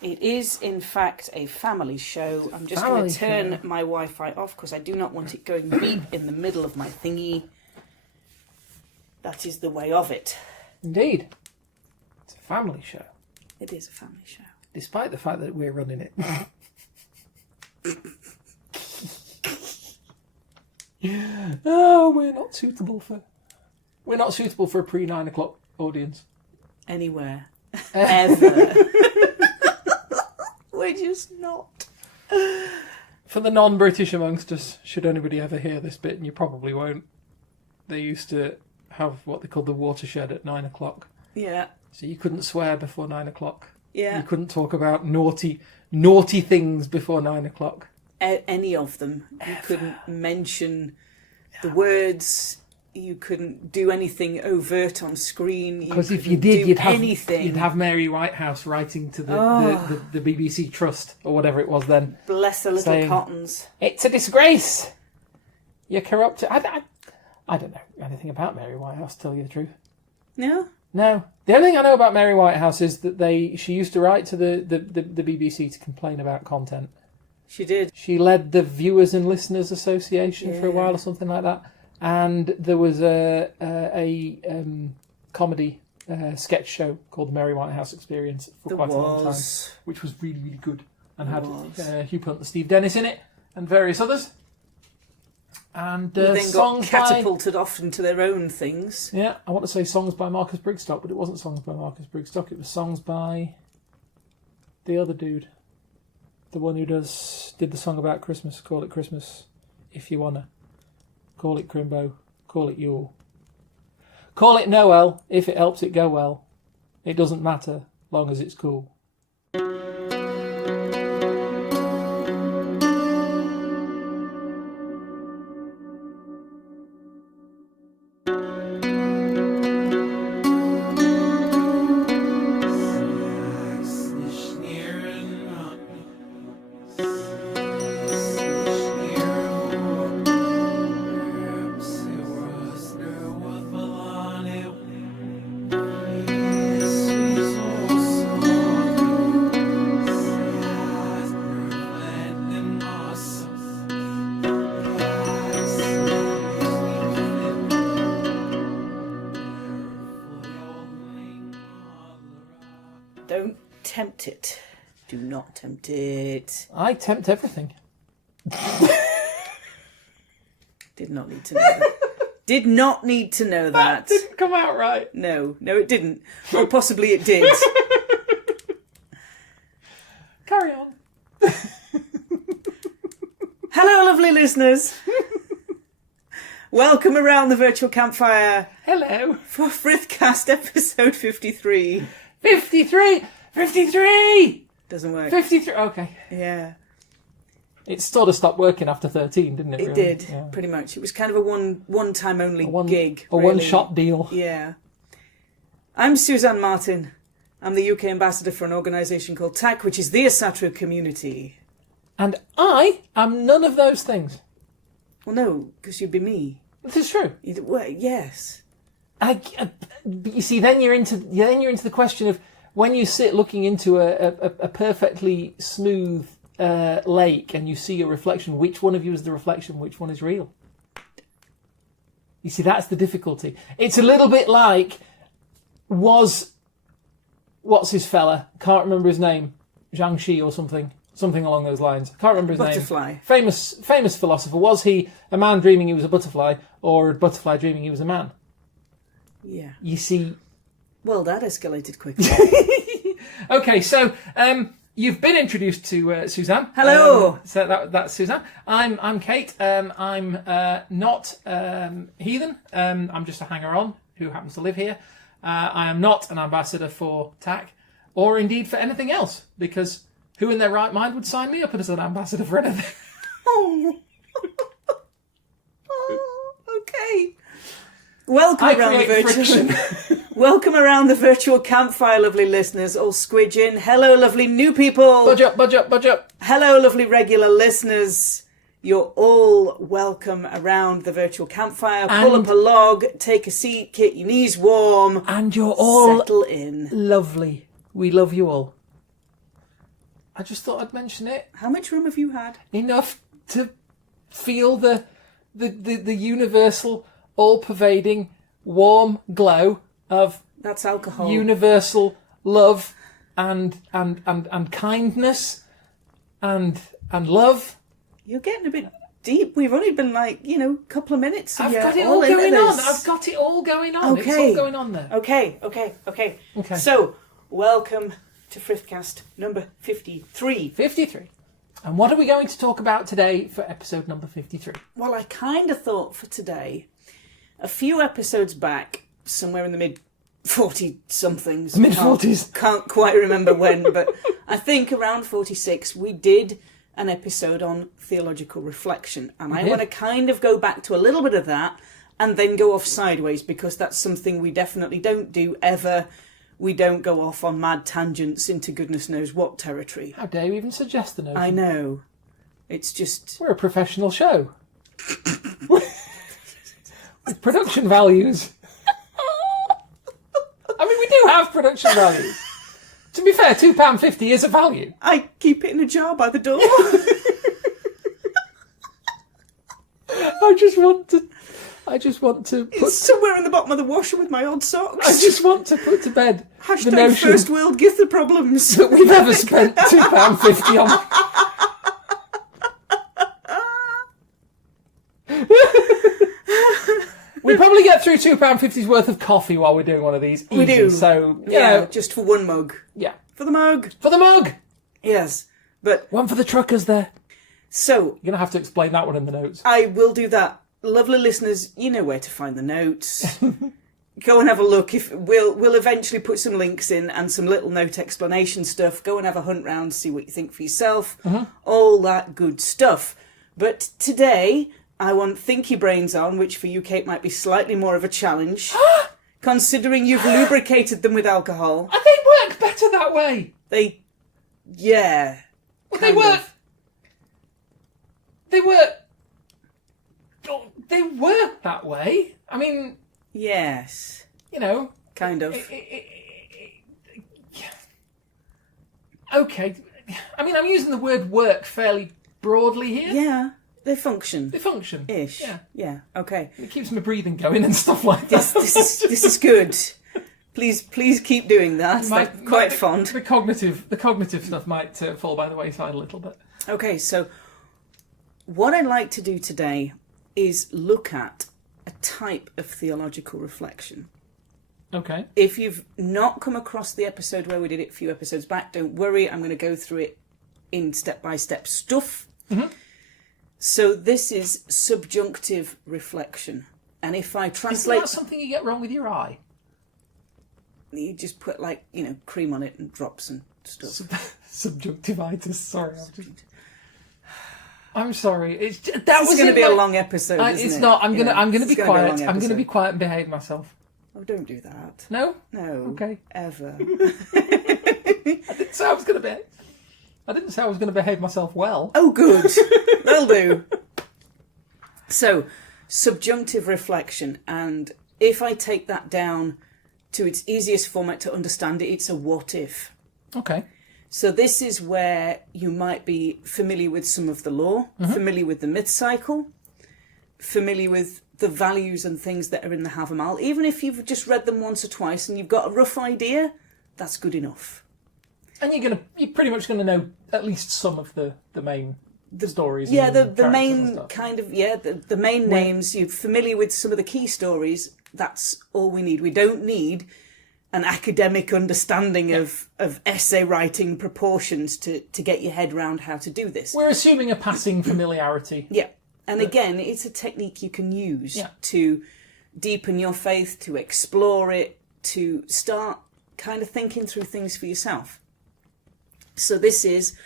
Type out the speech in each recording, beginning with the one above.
It is, in fact, a family show. I'm just going to turn my Wi-Fi off because I do not want it going beep in the middle of my thingy. That is the way of it. Indeed. It's a family show. It is a family show. Despite the fact that we're running it. Oh, we're not suitable for a pre-9 o'clock audience. Anywhere. Ever. We're just not. For the non-British amongst us, should anybody ever hear this bit, and you probably won't, they used to have what they called the watershed at 9 o'clock. Yeah. So you couldn't swear before 9 o'clock. Yeah. You couldn't talk about naughty things before 9 o'clock. Any of them. You couldn't mention the words. You couldn't do anything overt on screen. Because if you did, you'd have Mary Whitehouse writing to the BBC Trust or whatever it was then. Bless the little saying, cottons. It's a disgrace. You're corrupt. I don't know anything about Mary Whitehouse, to tell you the truth. No? No. The only thing I know about Mary Whitehouse is that she used to write to the BBC to complain about content. She did. She led the Viewers and Listeners Association for a while or something like that. And there was a comedy sketch show called The Mary Whitehouse Experience for quite a long time, which was really, really good and had Hugh Punt and Steve Dennis in it and various others. And then got catapulted off into their own things. Yeah, I want to say songs by Marcus Brigstock, but it wasn't songs by Marcus Brigstock. It was songs by the other dude, the one who did the song about Christmas. Call it Christmas if you wanna. Call it Crimbo. Call it Yule. Call it Noel if it helps it go well. It doesn't matter, long as it's cool. Don't tempt it. Do not tempt it. I tempt everything. Did not need to know that. Did not need to know that. That didn't come out right. No, it didn't. Or possibly it did. Carry on. Hello, lovely listeners. Welcome around the virtual campfire. Hello. For Frithcast episode 53. 53! Doesn't work. 53, okay. Yeah. It sort of stopped working after 13, didn't it? It really? did, yeah. Pretty much. It was kind of a one-time only gig. A really. one-shot deal. Yeah. I'm Suzanne Martin. I'm the UK ambassador for an organisation called TAC, which is the Asatru community. And I am none of those things. Well, no, because you'd be me. This is true. Well, yes. You see, then you're into the question of when you sit looking into a perfectly smooth lake and you see your reflection, which one of you is the reflection, which one is real? You see, that's the difficulty. It's a little bit like, what's his fella? Can't remember his name. Zhang Shi or something along those lines. Can't remember his name. Famous philosopher. Was he a man dreaming he was a butterfly, or a butterfly dreaming he was a man? Yeah. You see. Well, that escalated quickly. Okay, so you've been introduced to Suzanne. Hello. So that's Suzanne. I'm Kate. I'm not heathen. I'm just a hanger-on who happens to live here. I am not an ambassador for TAC, or indeed for anything else, because who in their right mind would sign me up as an ambassador for anything? Oh, okay. Welcome around the virtual campfire, lovely listeners. All squidge in. Hello, lovely new people. Budge up. Hello, lovely regular listeners. You're all welcome around the virtual campfire. Pull up a log, take a seat, get your knees warm. And you're all settle in. Lovely. We love you all. I just thought I'd mention it. How much rum have you had? Enough to feel the universal, all-pervading, warm glow of That's alcohol. universal love and kindness and love. You're getting a bit deep. We've only been a couple of minutes. I've got it all going on. I've got it all going on. Okay. It's all going on there. Okay. So, welcome to Frithcast number 53. 53. And what are we going to talk about today for episode number 53? Well, I kind of thought for today, a few episodes back, somewhere in the mid-40-somethings. Mid-40s. Can't quite remember when, but I think around 46, we did an episode on theological reflection. And I want to kind of go back to a little bit of that and then go off sideways, because that's something we definitely don't do ever. We don't go off on mad tangents into goodness knows what territory. How dare you even suggest the notion? I know. It's just... We're a professional show. With production values. I mean, we do have production values. To be fair, £2.50 is a value. I keep it in a jar by the door. I just want to put... It's somewhere in the bottom of the washer with my odd socks. I just want to put to bed the # notion first world Githa problems. that we've ever spent £2.50 on... We probably get through £2.50's worth of coffee while we're doing one of these. We do. So, yeah, just for one mug. Yeah. For the mug. For the mug! Yes. But One for the truckers there. so You're going to have to explain that one in the notes. I will do that. Lovely listeners, you know where to find the notes. Go and have a look. If we'll eventually put some links in and some little note explanation stuff. Go and have a hunt round, see what you think for yourself. All that good stuff. But today, I want Thinky Brains on, which for you, Kate, might be slightly more of a challenge. Considering you've lubricated them with alcohol. And they work better that way. Yeah. Well, they work that way. I mean, Yes. Kind of. Okay. I mean, I'm using the word work fairly broadly here. Yeah. They function. They function. Ish. Yeah. Yeah. Okay. It keeps my breathing going and stuff like that. This is good. Please keep doing that. I'm quite fond. The cognitive stuff might fall by the wayside a little bit. Okay, so what I'd like to do today is look at a type of theological reflection. Okay. If you've not come across the episode where we did it a few episodes back, don't worry. I'm going to go through it in step-by-step stuff. So this is subjunctive reflection. And if I translate... Isn't that something you get wrong with your eye? You just put, cream on it and drops and stuff. Subjunctivitis, sorry. I'm sorry. It's going to be a long episode, isn't it? It's not. I'm going to be quiet. I'm going to be quiet and behave myself. Oh, don't do that. No? No. Okay. Ever. I didn't say I was going to behave myself well. Oh, good. That'll do. So, subjunctive reflection. And if I take that down to its easiest format to understand it, it's a what if. Okay. So this is where you might be familiar with some of the law, familiar with the myth cycle, familiar with the values and things that are in the Havamal. Even if you've just read them once or twice and you've got a rough idea, that's good enough. And you're pretty much going to know at least some of the main stories. Yeah, and the main stuff. kind of the main names. You're familiar with some of the key stories. That's all we need. We don't need an academic understanding of essay writing proportions to get your head around how to do this. We're assuming a passing familiarity. Yeah. And again, it's a technique you can use to deepen your faith, to explore it, to start kind of thinking through things for yourself. So this is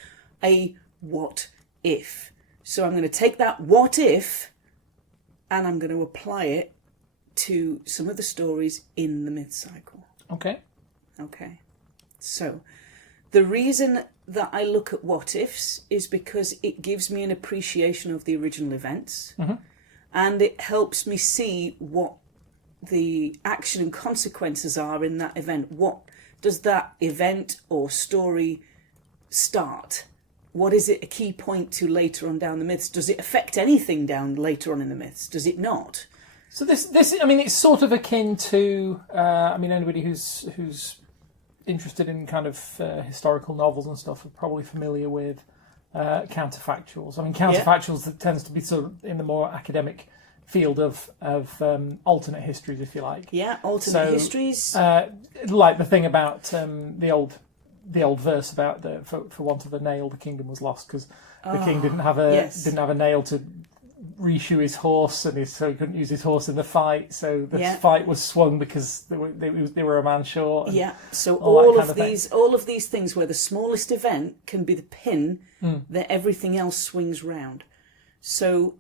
a what if. So I'm going to take that what if and I'm going to apply it to some of the stories in the myth cycle. Okay. So the reason that I look at what ifs is because it gives me an appreciation of the original events and it helps me see what the action and consequences are in that event. What does that event or story start? What is it a key point to later on down the myths? Does it affect anything down later on in the myths? Does it not? So this, I mean, it's sort of akin to, anybody who's interested in kind of historical novels and stuff are probably familiar with counterfactuals. I mean, counterfactuals that tends to be sort of in the more academic field of alternate histories, if you like. Yeah, alternate histories. Like the thing about the old verse about for want of a nail, the kingdom was lost because the king didn't have a nail to reshoe his horse, and so he couldn't use his horse in the fight. So the fight was swung because they were a man short. And so all of these things where the smallest event can be the pin that everything else swings round. So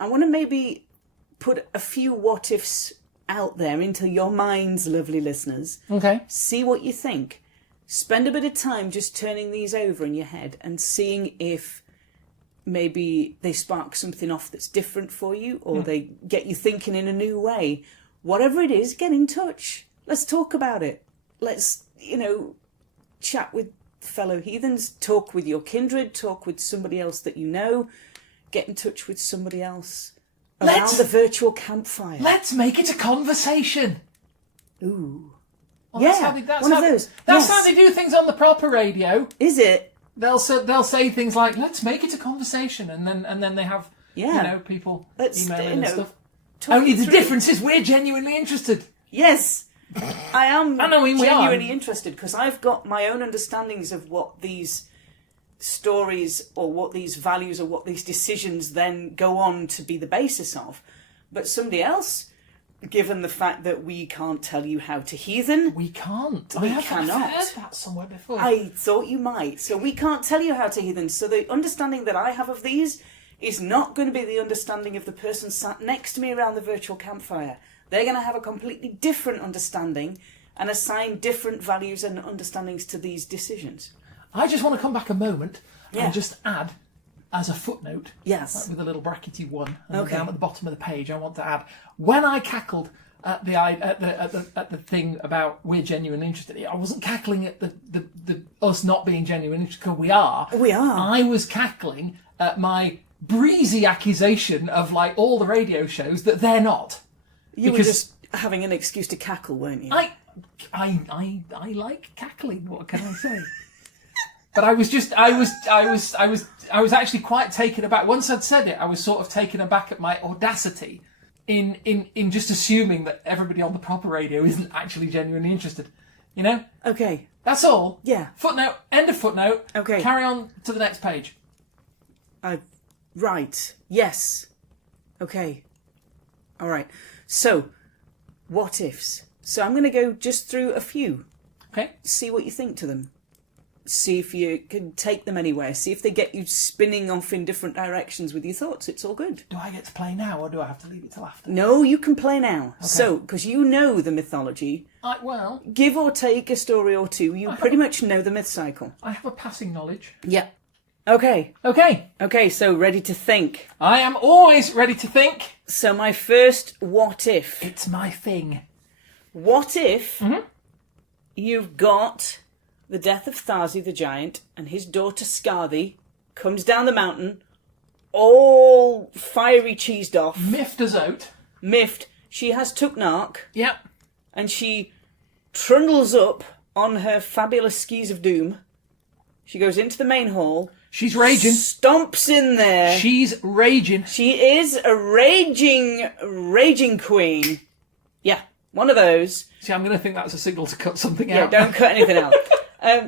I want to maybe put a few what ifs out there into your minds, lovely listeners. Okay. See what you think. Spend a bit of time just turning these over in your head and seeing if maybe they spark something off that's different for you, or they get you thinking in a new way. Whatever it is, get in touch. Let's talk about it. Let's, chat with fellow heathens, talk with your kindred, talk with somebody else that you know, get in touch with somebody else around the virtual campfire. Let's make it a conversation. Ooh. Well, that's how they do things on the proper radio. Is it? They'll say things like, "Let's make it a conversation," and then they have people emailing and stuff. Only the difference is we're genuinely interested. Yes, I am. We genuinely interested because I've got my own understandings of what these stories or what these values or what these decisions then go on to be the basis of. But somebody else, given the fact that we can't tell you how to heathen. We can't. We I've cannot. heard that somewhere before. I thought you might. So we can't tell you how to heathen. So the understanding that I have of these is not going to be the understanding of the person sat next to me around the virtual campfire. They're going to have a completely different understanding and assign different values and understandings to these decisions. I just want to come back a moment and just add, as a footnote, yes, with a little brackety one, and down at the bottom of the page, I want to add, when I cackled at the thing about we're genuinely interested, I wasn't cackling at the us not being genuinely interested, because we are. We are. I was cackling at my breezy accusation of like all the radio shows that they're not. You were just having an excuse to cackle, weren't you? I like cackling. What can I say? But I was actually quite taken aback. Once I'd said it, I was sort of taken aback at my audacity in just assuming that everybody on the proper radio isn't actually genuinely interested. You know? Okay. That's all. Yeah. Footnote. End of footnote. Okay. Carry on to the next page. Right. Yes. Okay. All right. So, what ifs? So I'm going to go just through a few. Okay. See what you think to them. See if you can take them anywhere. See if they get you spinning off in different directions with your thoughts. It's all good. Do I get to play now, or do I have to leave it till after? No, you can play now. Okay. So, because you know the mythology. Give or take a story or two, you pretty much know the myth cycle. I have a passing knowledge. Yeah. Okay. Okay, so ready to think. I am always ready to think. So my first what if. It's my thing. What if you've got the death of Tharsi the giant and his daughter Scarthy comes down the mountain, all fiery cheesed off. Miffed us out. Miffed. She has took narc. Yep. And she trundles up on her fabulous skis of doom. She goes into the main hall. She's raging. Stomps in there. She's raging. She is a raging queen. Yeah, one of those. See, I'm going to think that's a signal to cut something out. Yeah, don't cut anything out.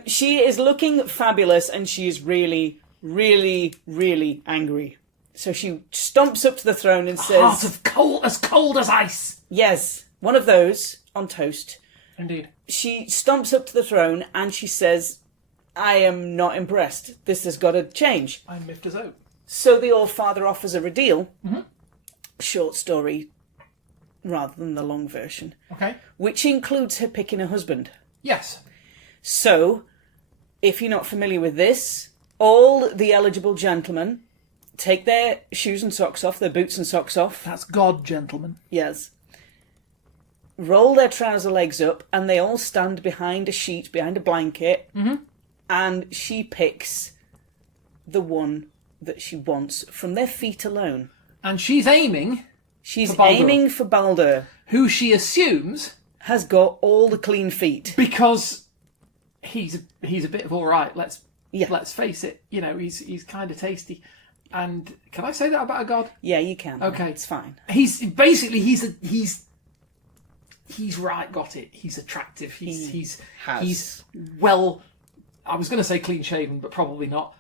She is looking fabulous and she is really, really, really angry. So she stomps up to the throne and says... Heart of cold as ice. Yes, one of those on toast. Indeed. She stomps up to the throne and she says... I am not impressed. This has got to change. I miffed us out. So the All-Father offers her a deal. Short story rather than the long version. Okay. Which includes her picking a husband. Yes. So, if you're not familiar with this, all the eligible gentlemen take their shoes and socks off, their boots and socks off. That's God, gentlemen. Yes. Roll their trouser legs up and they all stand behind a sheet, behind a blanket, and she picks the one that she wants from their feet alone. And she's aiming. She's for Baldur, aiming for Baldur, who she assumes has got all the clean feet. because he's a bit of all right. Let's Yeah. face it. You know, he's kind of tasty. And can I say that about a god? Yeah, you can. Okay. It's fine. He's basically he's right. Got it. He's attractive. He's well. I was going to say clean shaven, but probably not.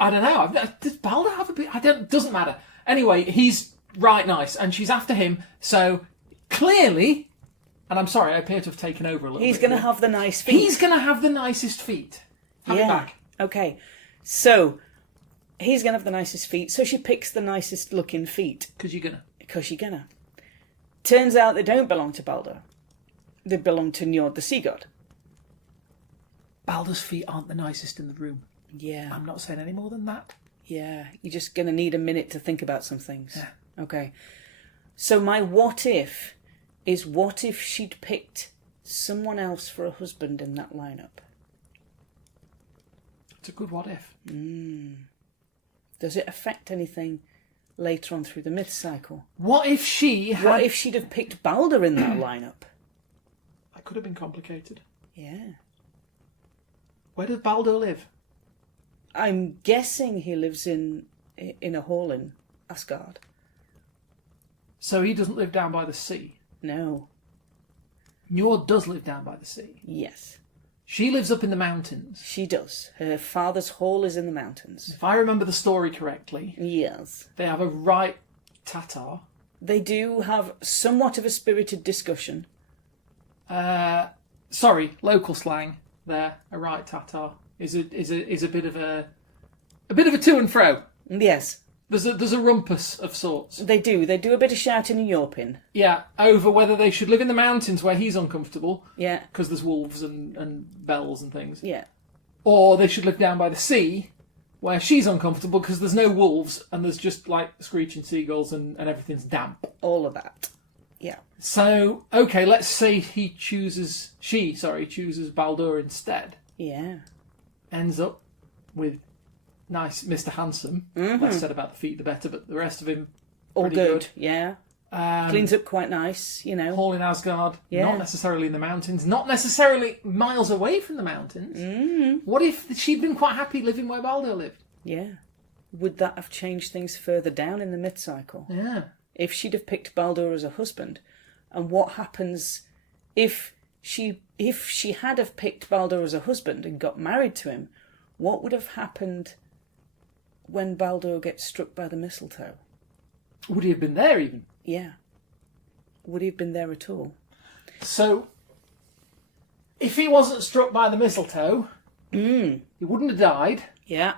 I don't know. Does Baldur have a bit? Doesn't matter. Anyway, he's right nice, and she's after him. So clearly, and I'm sorry, I appear to have taken over a little bit. He's going to have the nice feet. He's going to have the nicest feet. Have it back. Okay. So, he's going to have the nicest feet. So she picks the nicest looking feet. Because you're gonna. Because you're going to. Turns out they don't belong to Baldur. They belong to Njord, the sea god. Baldur's feet aren't the nicest in the room. Yeah. I'm not saying any more than that. Yeah. You're just going to need a minute to think about some things. Yeah. Okay. So my what if is what if she'd picked someone else for a husband in that lineup? It's a good what if. Does it affect anything later on through the myth cycle? What if she had... What if she'd have picked Baldur in that lineup? That could have been complicated. Yeah. Where does Baldur live? I'm guessing he lives in a hall in Asgard. So he doesn't live down by the sea. No. Njord does live down by the sea. Yes. She lives up in the mountains. She does. Her father's hall is in the mountains. If I remember the story correctly, Yes. they have a right Tatar. They do have somewhat of a spirited discussion. Sorry, local slang there. A right Tatar is a bit of a to and fro. Yes. There's a rumpus of sorts. They do. They do a bit of shouting and yawping. Yeah, over whether they should live in the mountains where he's uncomfortable. Yeah. Because there's wolves and bells and things. Yeah. Or they should live down by the sea where she's uncomfortable because there's no wolves and there's just like screeching seagulls and everything's damp. All of that. Yeah. So, okay, let's say she chooses Baldur instead. Yeah. Ends up with nice Mr. Handsome. Less said about the feet, the better, but the rest of him, All pretty good. Yeah. good. Cleans up quite nice, you know. Hall in Asgard, Yeah. not necessarily in the mountains, not necessarily miles away from the mountains. What if she'd been quite happy living where Baldur lived? Yeah. Would that have changed things further down in the myth cycle? Yeah. If she'd have picked Baldur as a husband, and what happens if she had have picked Baldur as a husband and got married to him? What would have happened when Baldur gets struck by the mistletoe? Would he have been there even? Yeah. Would he have been there at all? So, if he wasn't struck by the mistletoe, he wouldn't have died. Yeah.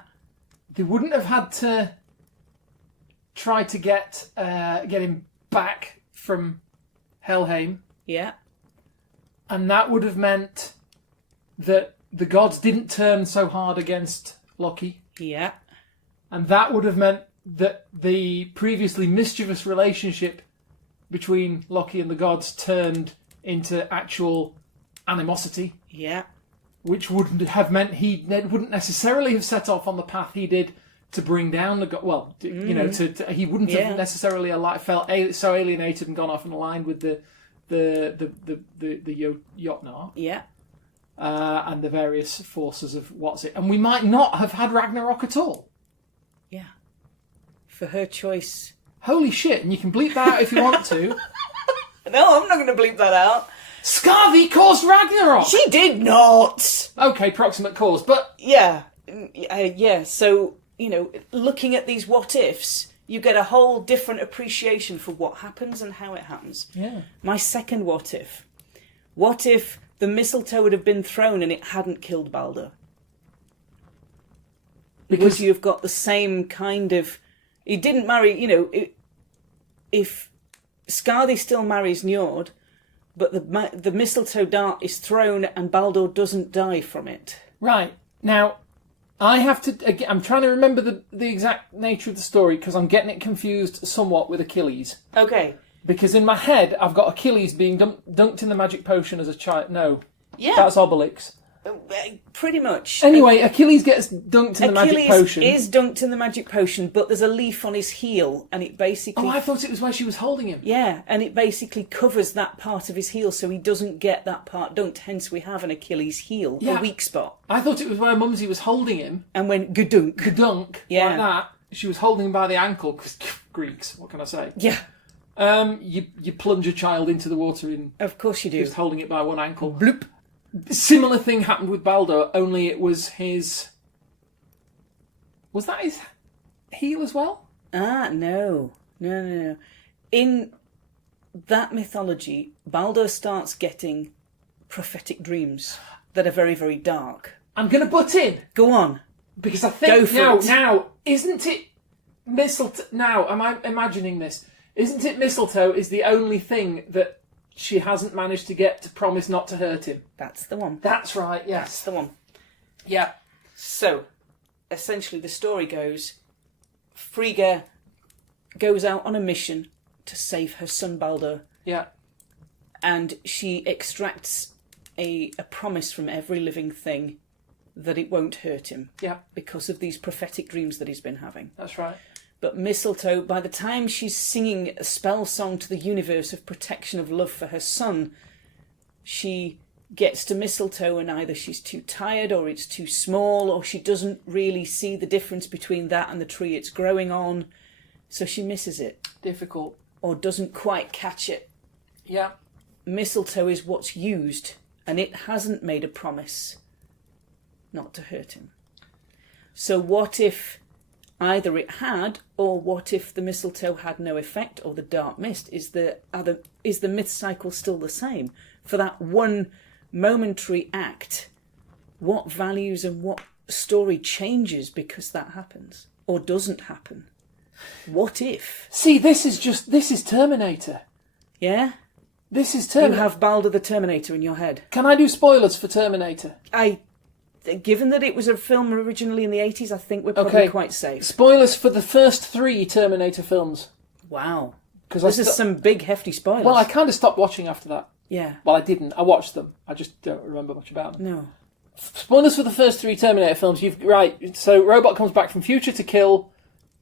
They wouldn't have had to try to get him back from Helheim. Yeah. And that would have meant that the gods didn't turn so hard against Loki. Yeah. And that would have meant that the previously mischievous relationship between Loki and the gods turned into actual animosity. Yeah. Which wouldn't have meant he wouldn't necessarily have set off on the path he did to bring down the god. Well, you know, he wouldn't have necessarily felt so alienated and gone off and aligned with the Jotnar. Yeah. And the various forces of what's it, and we might not have had Ragnarok at all. Yeah. For her choice. Holy shit! And you can bleep that out if you want to. No, I'm not going to bleep that out. Scarvi caused Ragnarok. She did not. Okay, proximate cause, but Yeah. Yeah. So, you know, looking at these what ifs, you get a whole different appreciation for what happens and how it happens. yeah, My second what if. What if the mistletoe would have been thrown and it hadn't killed Baldur? Because you've got the same kind of... He didn't marry, you know... If Skardi still marries Njord, but the mistletoe dart is thrown and Baldur doesn't die from it. right now. I have to. I'm trying to remember the exact nature of the story because I'm getting it confused somewhat with Achilles. Okay. Because in my head, I've got Achilles being dunked in the magic potion as a child. No, Yeah. that's Obelix. Pretty much. Anyway, Achilles gets dunked in the magic potion. Achilles is dunked in the magic potion, but there's a leaf on his heel, and it basically... Oh, I thought it was where she was holding him. Yeah, and it basically covers that part of his heel, so he doesn't get that part dunked. Hence, we have an Achilles heel, a weak spot. I thought it was where Mumsy was holding him. And went gadunk. Gadunk, like that. She was holding him by the ankle, because Greeks, what can I say? Yeah. You plunge a child into the water in... Of course you do. Just holding it by one ankle. Bloop. Similar thing happened with Baldur, only it was his... Was that his heel as well? No. In that mythology, Baldur starts getting prophetic dreams that are very, very dark. I'm going to butt in. Go on. Because I think now, isn't it mistletoe? Now, am I imagining this? Isn't it mistletoe is the only thing that she hasn't managed to get to promise not to hurt him? That's the one. That's right, yes. That's the one. Yeah. So, essentially the story goes, Frigga goes out on a mission to save her son Baldur. Yeah. And she extracts a promise from every living thing that it won't hurt him. Yeah. Because of these prophetic dreams that he's been having. That's right. But Mistletoe, by the time she's singing a spell song to the universe of protection of love for her son, she gets to Mistletoe and either she's too tired or it's too small or she doesn't really see the difference between that and the tree it's growing on. So she misses it. Difficult. Or doesn't quite catch it. Yeah. Mistletoe is what's used and it hasn't made a promise not to hurt him. So what if either it had, or what if the mistletoe had no effect, or the dark mist? Is the myth cycle still the same? For that one momentary act, what values and what story changes because that happens? Or doesn't happen? What if? See, this is Terminator. Yeah? This is Terminator. You have Baldur the Terminator in your head. Can I do spoilers for Terminator? Given that it was a film originally in the 80s, I think we're probably quite safe. Spoilers for the first 3 Terminator films. Wow. This is some big, hefty spoilers. Well, I kind of stopped watching after that. Yeah. Well, I didn't. I watched them. I just don't remember much about them. No. Spoilers for the first 3 Terminator films. Right, so Robot comes back from future to kill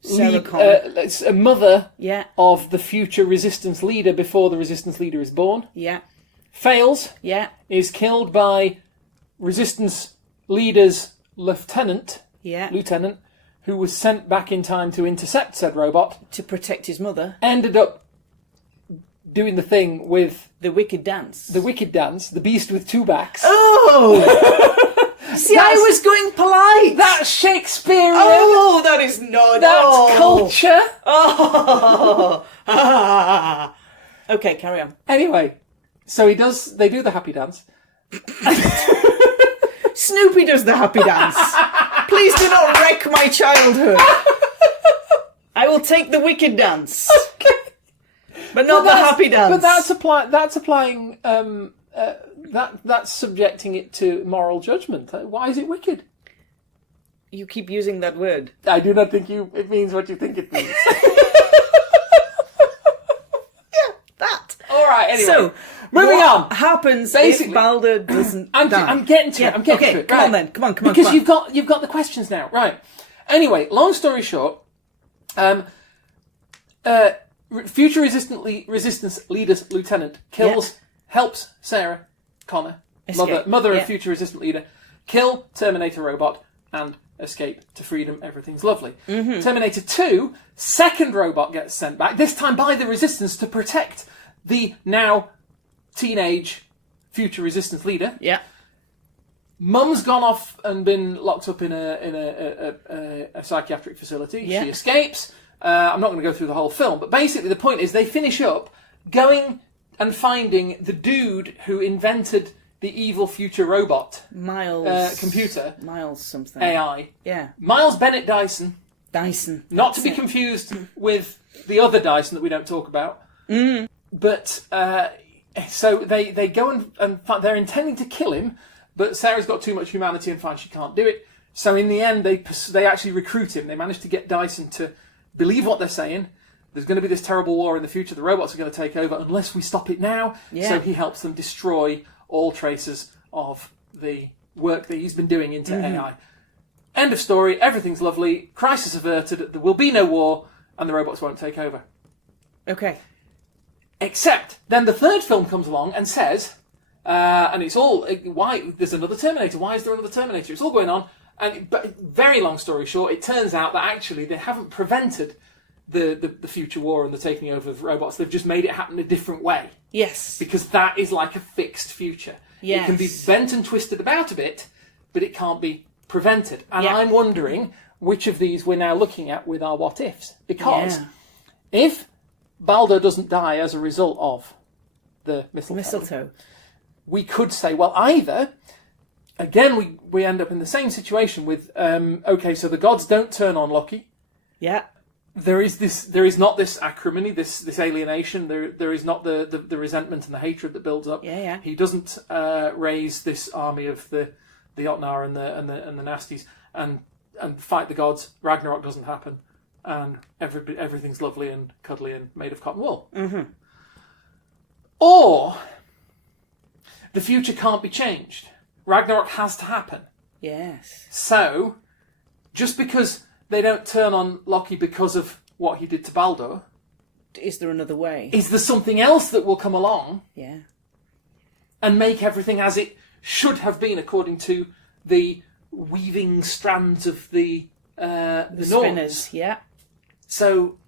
Sarah Connor. it's a mother Yeah. of the future resistance leader before the resistance leader is born. Yeah. Fails. Yeah. Is killed by resistance leader's lieutenant, who was sent back in time to intercept said robot. To protect his mother. Ended up doing the thing with... The wicked dance. The wicked dance, the beast with 2 backs. Oh! See, I was going polite. That's Shakespearean. Oh, that is not... That's culture. Oh! Okay, carry on. Anyway, so they do the happy dance. Snoopy does the happy dance. Please do not wreck my childhood. I will take the wicked dance. Okay. But not the happy dance. But that's applying that's subjecting it to moral judgment. Why is it wicked? You keep using that word. I do not think it means what you think it means. Yeah, that. All right, anyway. So, moving on. What happens if Baldur doesn't die? I'm getting to it. I'm getting to it. Come on then. Come on. Because you've got the questions now. Right. Anyway, long story short, future resistance leader's lieutenant helps Sarah Connor, mother of future resistant leader, kill Terminator robot and escape to freedom. Everything's lovely. Mm-hmm. Terminator 2, second robot gets sent back, this time by the resistance to protect the now teenage future resistance leader. Yeah. Mum's gone off and been locked up in a psychiatric facility. Yeah. She escapes. I'm not going to go through the whole film, but basically the point is they finish up going and finding the dude who invented the evil future robot computer. Miles something. AI. Yeah. Miles Bennett Dyson. Dyson. Not to be confused with the other Dyson that we don't talk about. Mm. But, so they go and they're intending to kill him, but Sarah's got too much humanity and finds she can't do it. So in the end, they actually recruit him. They manage to get Dyson to believe what they're saying. There's going to be this terrible war in the future. The robots are going to take over unless we stop it now. Yeah. So he helps them destroy all traces of the work that he's been doing into AI. End of story, everything's lovely, crisis averted, there will be no war, and the robots won't take over. Okay. Except, then the third film comes along and says, and it's all, why, there's another Terminator, why is there another Terminator? It's all going on, but very long story short, it turns out that actually they haven't prevented the future war and the taking over of robots, they've just made it happen a different way. Yes. Because that is like a fixed future. Yes. It can be bent and twisted about a bit, but it can't be prevented. And I'm wondering which of these we're now looking at with our what ifs. Because if Baldo doesn't die as a result of the mistletoe, we could say, well, either, again, we end up in the same situation with, okay, so the gods don't turn on Loki. Yeah. There is not this acrimony, this alienation. There is not the resentment and the hatred that builds up. Yeah. He doesn't raise this army of the Otnar and the Nasties and fight the gods. Ragnarok doesn't happen, and everything's lovely and cuddly and made of cotton wool. Mm-hmm. Or the future can't be changed. Ragnarok has to happen. Yes. So, just because they don't turn on Loki because of what he did to Baldur, is there another way? is there something else that will come along and make everything as it should have been according to the weaving strands of the spinners? Norns? Yeah. So,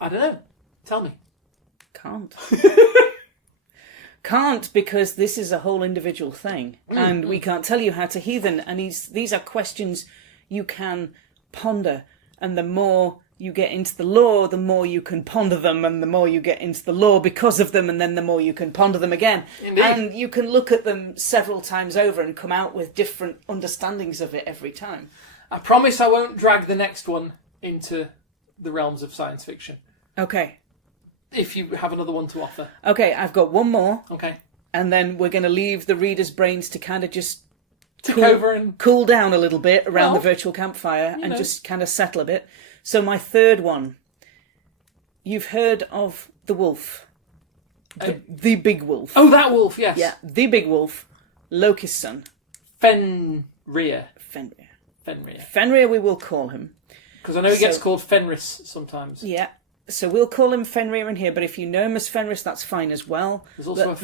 I don't know. Tell me. Can't. Can't, because this is a whole individual thing, and we can't tell you how to heathen. And these are questions you can ponder, and the more you get into the lore, the more you can ponder them, and the more you get into the lore because of them, and then the more you can ponder them again. Indeed. And you can look at them several times over and come out with different understandings of it every time. I promise I won't drag the next one into the realms of science fiction. Okay. If you have another one to offer. Okay, I've got one more. Okay. And then we're going to leave the readers' brains to kind of just cool down a little bit around the virtual campfire and just kind of settle a bit. So my third one. You've heard of the wolf. The big wolf. Oh, that wolf, yes. Yeah, the big wolf. Loki's son. Fenrir. Fenrir we will call him. Because I know he gets called Fenris sometimes. Yeah. So we'll call him Fenrir in here, but if you know him as Fenris, that's fine as well. There's also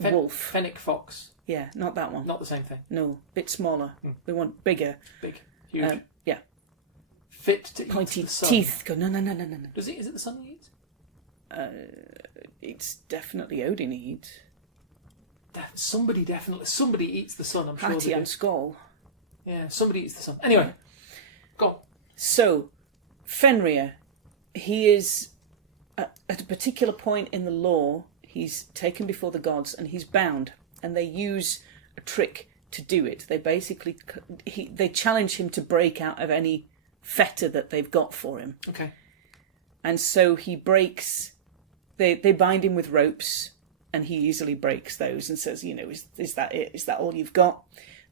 wolf. Fennec fox. Yeah, not that one. Not the same thing. No, bit smaller. We want bigger. Big. Huge. Yeah. Fit to Pointy eat the sun. teeth. Go, no. Is it the sun he eats? It's definitely Odin he eats. Somebody eats the sun, I'm sure. Hattie and Skoll. Yeah, somebody eats the sun. Anyway, go on. So, Fenrir, he is, at a particular point in the lore, he's taken before the gods and he's bound. And they use a trick to do it. They basically, they challenge him to break out of any fetter that they've got for him. Okay. And so he breaks, they bind him with ropes and he easily breaks those and says, is that it? Is that all you've got?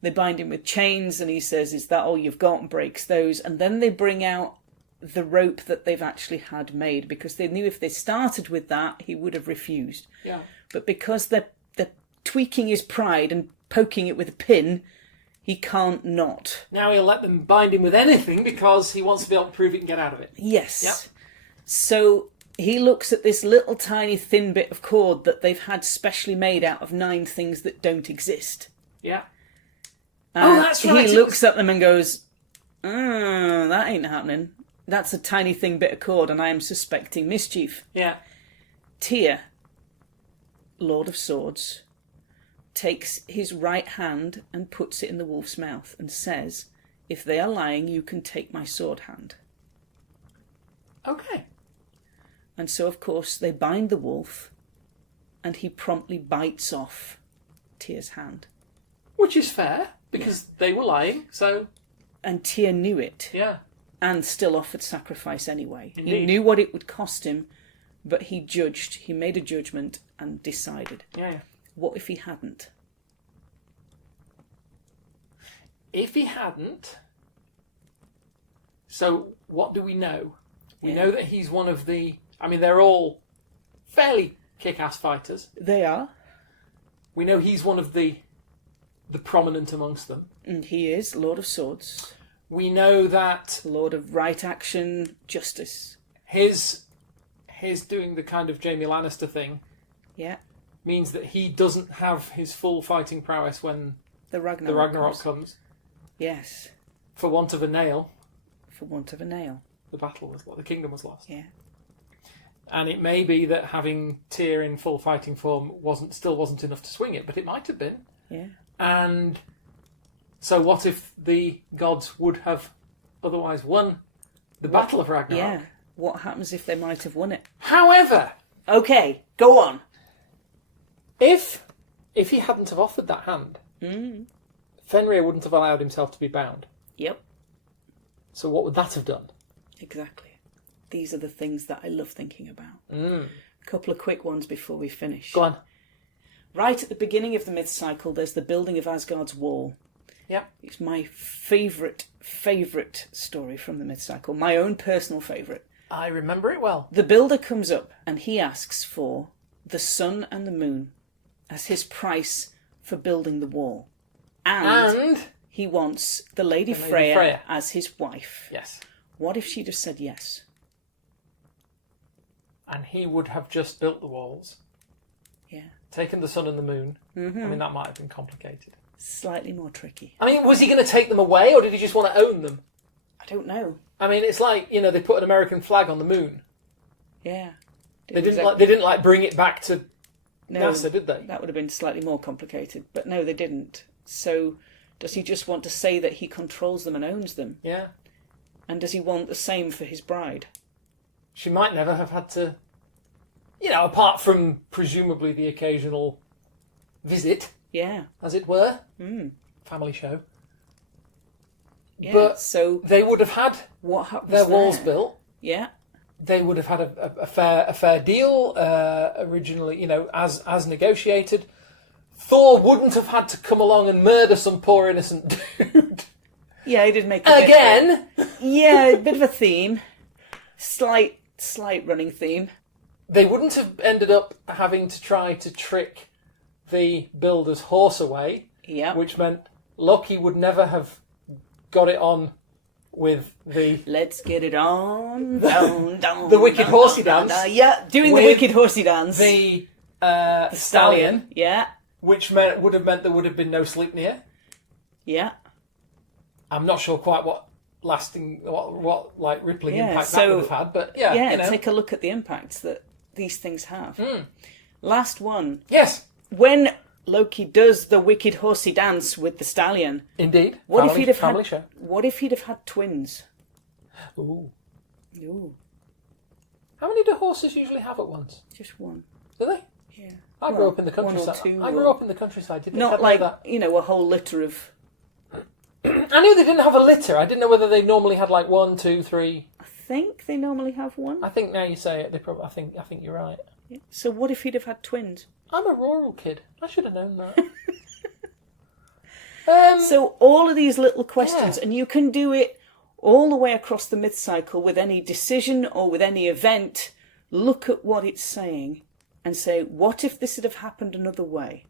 They bind him with chains and he says, is that all you've got? And breaks those. And then they bring out the rope that they've actually had made, because they knew if they started with that, he would have refused. Yeah. But because they're tweaking his pride and poking it with a pin, he can't not. Now he'll let them bind him with anything because he wants to be able to prove he can get out of it. Yes. Yep. So he looks at this little tiny thin bit of cord that they've had specially made out of 9 things that don't exist. Yeah. That's right. He looks at them and goes, that ain't happening. That's a tiny thin bit of cord and I am suspecting mischief. Yeah. Tyr, Lord of Swords, takes his right hand and puts it in the wolf's mouth and says, if they are lying, you can take my sword hand. Okay. And so, of course, they bind the wolf and he promptly bites off Tyr's hand. Which is fair, because they were lying, so... And Tyr knew it. Yeah. And still offered sacrifice anyway. Indeed. He knew what it would cost him, but he made a judgment and decided. Yeah. What if he hadn't? If he hadn't... So, what do we know? We know that he's one of the... I mean, they're all fairly kick-ass fighters. They are. We know he's one of the the prominent amongst them. And he is Lord of Swords. We know that Lord of right action, justice. his doing the kind of Jaime Lannister thing Yeah. means that he doesn't have his full fighting prowess when The the Ragnarok, Ragnarok comes. Yes. For want of a nail, For want of a nail. the kingdom was lost. Yeah. And it may be that having Tyr in full fighting form still wasn't enough to swing it, but it might have been. Yeah. And so what if the gods would have otherwise won the Battle of Ragnarok? Yeah. What happens if they might have won it? However, Okay, go on. if he hadn't have offered that hand, Fenrir wouldn't have allowed himself to be bound. Yep. So what would that have done? Exactly. These are the things that I love thinking about. Mm. A couple of quick ones before we finish. Go on. Right at the beginning of the myth cycle, there's the building of Asgard's wall. Yep. It's my favourite story from the myth cycle. My own personal favourite. I remember it well. The builder comes up and he asks for the sun and the moon as his price for building the wall. And he wants the Lady Freya as his wife. Yes. What if she just said yes? And he would have just built the walls, Yeah. taken the sun and the moon. Mm-hmm. I mean, that might have been complicated. Slightly more tricky. I mean, was he going to take them away, or did he just want to own them? I don't know. I mean, it's like, they put an American flag on the moon. Yeah. They didn't bring it back to NASA, did they? That would have been slightly more complicated. But no, they didn't. So does he just want to say that he controls them and owns them? Yeah. And does he want the same for his bride? She might never have had to, apart from presumably the occasional visit, Yeah. as it were, family show. Yeah. But so they would have had what happens their there? walls built. Yeah. They would have had a fair deal originally, as negotiated. Thor wouldn't have had to come along and murder some poor innocent dude. Yeah, he did make a Again. A bit of a theme. Slight running theme. They wouldn't have ended up having to try to trick the builder's horse away. Yeah. Which meant Loki would never have got it on with the... Let's get it on. Down, the wicked horsey dance. Yeah, doing the wicked horsey dance. The stallion. Yeah. Which would have meant there would have been no Sleipnir. Yeah. I'm not sure quite what rippling impact that would have had, but take a look at the impacts that these things have. Last one. Yes. When Loki does the wicked horsey dance with the stallion. Indeed. What if he'd have had twins? Ooh. Ooh. How many do horses usually have at once? Just one. Do they? Yeah. I grew up in the countryside. I grew up in the countryside. Not like that. A whole litter of. I knew they didn't have a litter. I didn't know whether they normally had like 1, 2, 3. I think they normally have one. I think now you say it, they probably. I think you're right. Yeah. So what if he'd have had twins? I'm a rural kid. I should have known that. So all of these little questions, and you can do it all the way across the myth cycle with any decision or with any event. Look at what it's saying and say, what if this had have happened another way?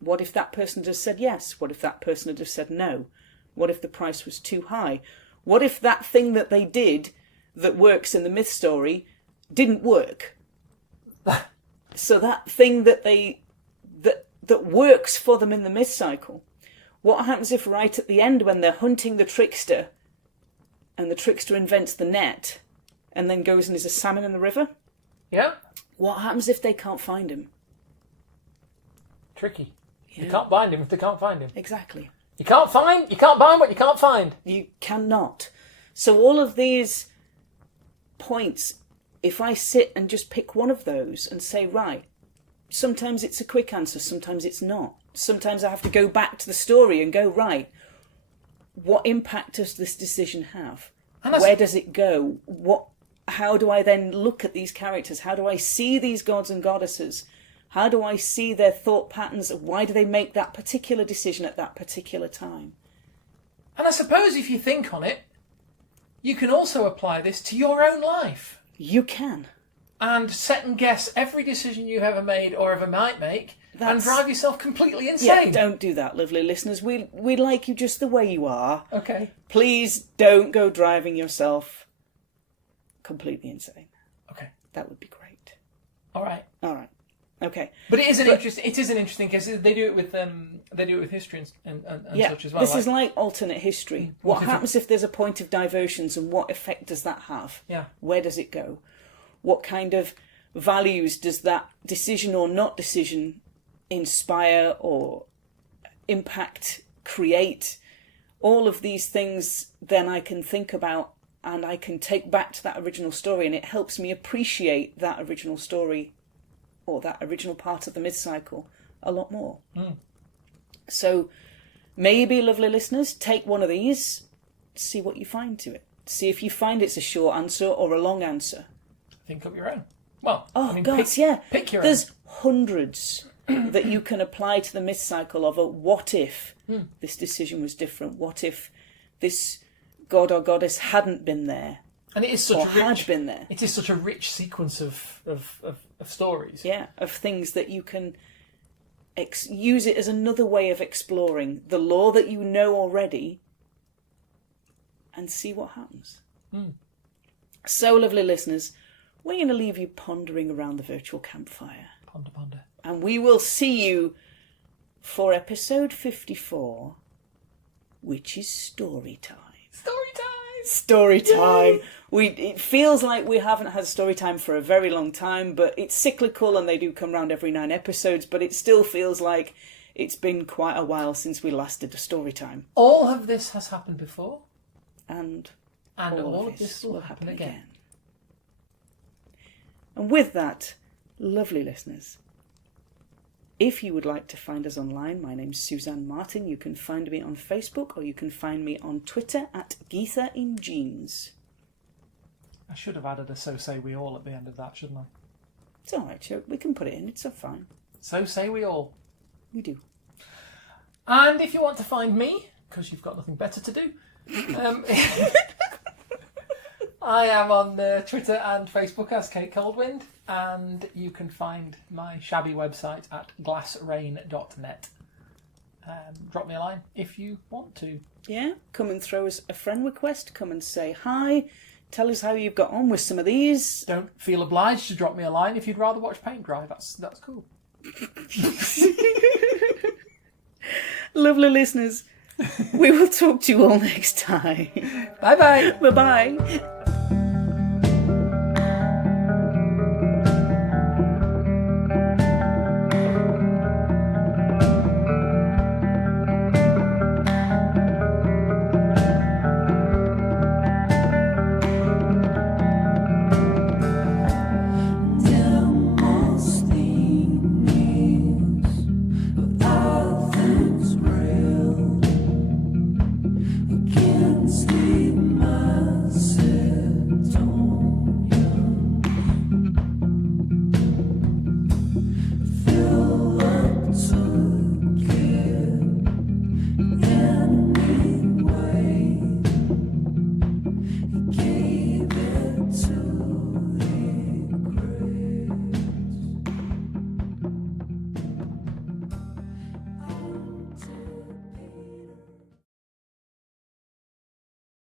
What if that person had just said yes? What if that person had just said no? What if the price was too high? What if that thing that they did that works in the myth story didn't work? So that thing that that works for them in the myth cycle, what happens if right at the end when they're hunting the trickster and the trickster invents the net and then goes and is a salmon in the river? Yeah. What happens if they can't find him? Tricky. Yeah. You can't bind him if they can't find him. Exactly. You can't bind what you can't find. You cannot. So all of these points, if I sit and just pick one of those and say, right, sometimes it's a quick answer, sometimes it's not. Sometimes I have to go back to the story and go, right, what impact does this decision have? Where does it go? How do I then look at these characters? How do I see these gods and goddesses? How do I see their thought patterns? Why do they make that particular decision at that particular time? And I suppose if you think on it, you can also apply this to your own life. You can. And second guess every decision you've ever made or ever might make and drive yourself completely Yeah, insane. don't do that, lovely listeners. We like you just the way you are. Okay. Please don't go driving yourself completely insane. Okay. That would be great. All right. Okay. But it is an interesting case. They do it with history and such as well. This is like alternate history. What happens if there's a point of divergence, and what effect does that have? Yeah. Where does it go? What kind of values does that decision or not decision inspire or impact, create? All of these things then I can think about, and I can take back to that original story, and it helps me appreciate that original story or that original part of the myth cycle a lot more. So maybe, lovely listeners, take one of these, see what you find to it. See if you find it's a short answer or a long answer. Think up your own. Well, pick your There's hundreds that you can apply to the myth cycle of a what if this decision was different? What if this god or goddess hadn't been there? And it is such had been there. It is such a rich sequence of stories. Yeah, of things that you can use it as another way of exploring the lore that you know already and see what happens. So, lovely listeners, we're going to leave you pondering around the virtual campfire. Ponder. And we will see you for episode 54, which is story time. Story time. It feels like we haven't had story time for a very long time, but it's cyclical and they do come round every 9 episodes, but it still feels like it's been quite a while since we last did a story time. All of this has happened before. And all of this will happen again. And with that, lovely listeners, if you would like to find us online, my name's Suzanne Martin. You can find me on Facebook, or you can find me on Twitter at Geetha in Jeans. I should have added a "so say we all" at the end of that, shouldn't I? It's all right, Joe. We can put it in. It's so fine. So say we all. We do. And if you want to find me, because you've got nothing better to do, I am on Twitter and Facebook as Kate Coldwind, and you can find my shabby website at glassrain.net. Drop me a line if you want to. Yeah, come and throw us a friend request. Come and say hi. Tell us how you've got on with some of these. Don't feel obliged to drop me a line if you'd rather watch paint dry. That's cool. Lovely listeners, we will talk to you all next time. Bye-bye. Bye-bye.